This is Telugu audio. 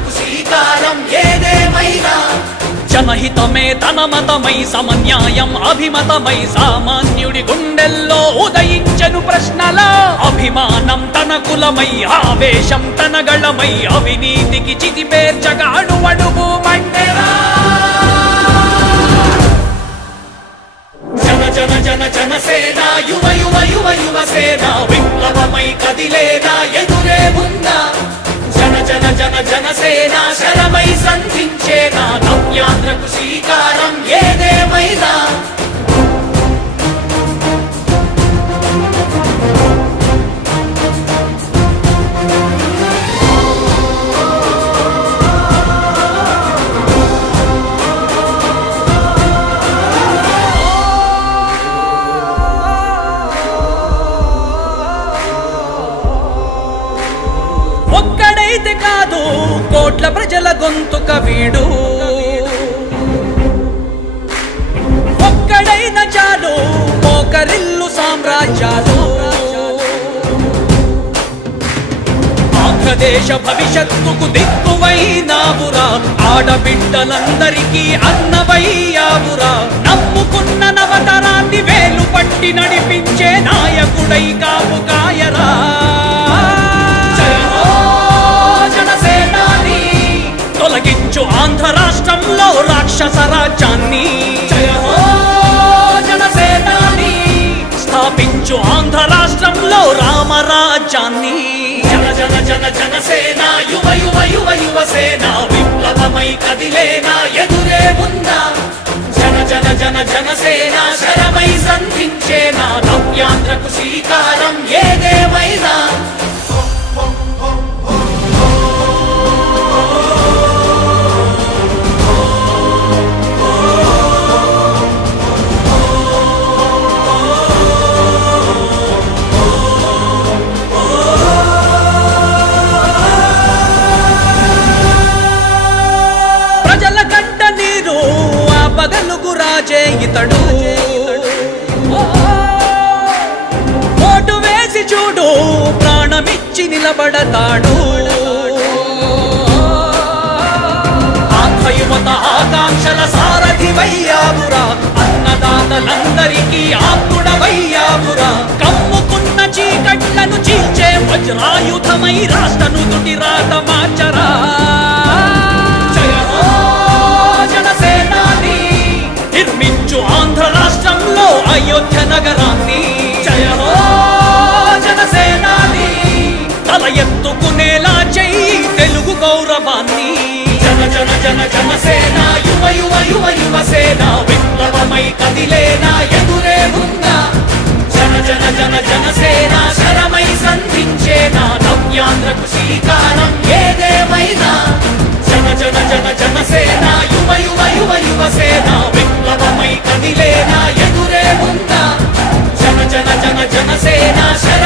నవ్యాంధ్రకు శ్రీకారం ఏదేమైనా జనహితమే తన మతమై సమన్యాయం అభిమతమై సామాన్యుడి గుండెల్లో ఉదయించెను ప్రశ్నల అభిమానం తన కులమై ఆవేశం తన గళమై అవినీతికి చితిపేర్చగా అడువడుగు మండెరా జన జన జన జనసేన యువ యువ యువ యువసేన విప్లవమై కదిలేనా ఎదురే ఉందా జన జన జన జనసేన శరమై సంధించేనా నవ్యాంధ్రకు శ్రీకారం ఏదేమైనా ఒక్కడైతే కాదు కోట్ల ప్రజల గొంతుక వీడు ఒక్కడైన చాలు మోకరిల్లు సామ్రాజ్యాలు ఆంధ్రదేశ భవిష్యత్తుకు దిక్కువైనావురా ఆడబిడ్డలందరికీ అన్నవయ్యావురా నమ్ముకున్న నవతరాన్ని వేలు పట్టి నడిపించే నాయకుడై కాపు కాయరా తొలగించు ఆంధ్ర రాష్ట్రంలో రాక్షస రాజ్యాన్ని జనసేనాని స్థాపించు ఆంధ్ర రాష్ట్రంలో రామరాజ్యాన్ని జన జన జన జనసేన యువ యువ యువ యువసేన విప్లవమై కదిలేనా ఎదురే ఉందా జన జన జన జనసేన శరమై సంధించేనా నవ్యాంధ్రకు శ్రీకారం ఏదేమైనా పగలుగు రాజే ఇతడు ఓటు వేసి చూడు ప్రాణమిచ్చి నిలబడతాడు ఆంధ్రయువత ఆకాంక్షల సారథివయ్యావురా అన్నదాతలందరికీ ఆత్ముడవయ్యావురా కమ్ముకున్న చీకట్లను చీల్చే వజ్రాయుధమై రాష్ట్రను తుటి రాత మార్చరా నిర్మించు ఆంధ్ర రాష్ట్రంలో అయోధ్య నగరాన్ని జయ హో జనసేనాని తల ఎత్తుకునేలా చెయ్యి తెలుగు గౌరవాన్ని జన జన జన జనసేన యువ యువ యువ యువసేన విప్లవమై కదిలేనా ఎదురే ఉందా జన జన జన జనసేన శరమై సంధించేనా నవ్యాంధ్రకు శ్రీకారం ఏదేమైనా జన జన జన జనసేన యువ యువ యువ యువసేన విప్లవమై కదిలేనా ఎదురే ఉందా జన జన జన జనసేన శర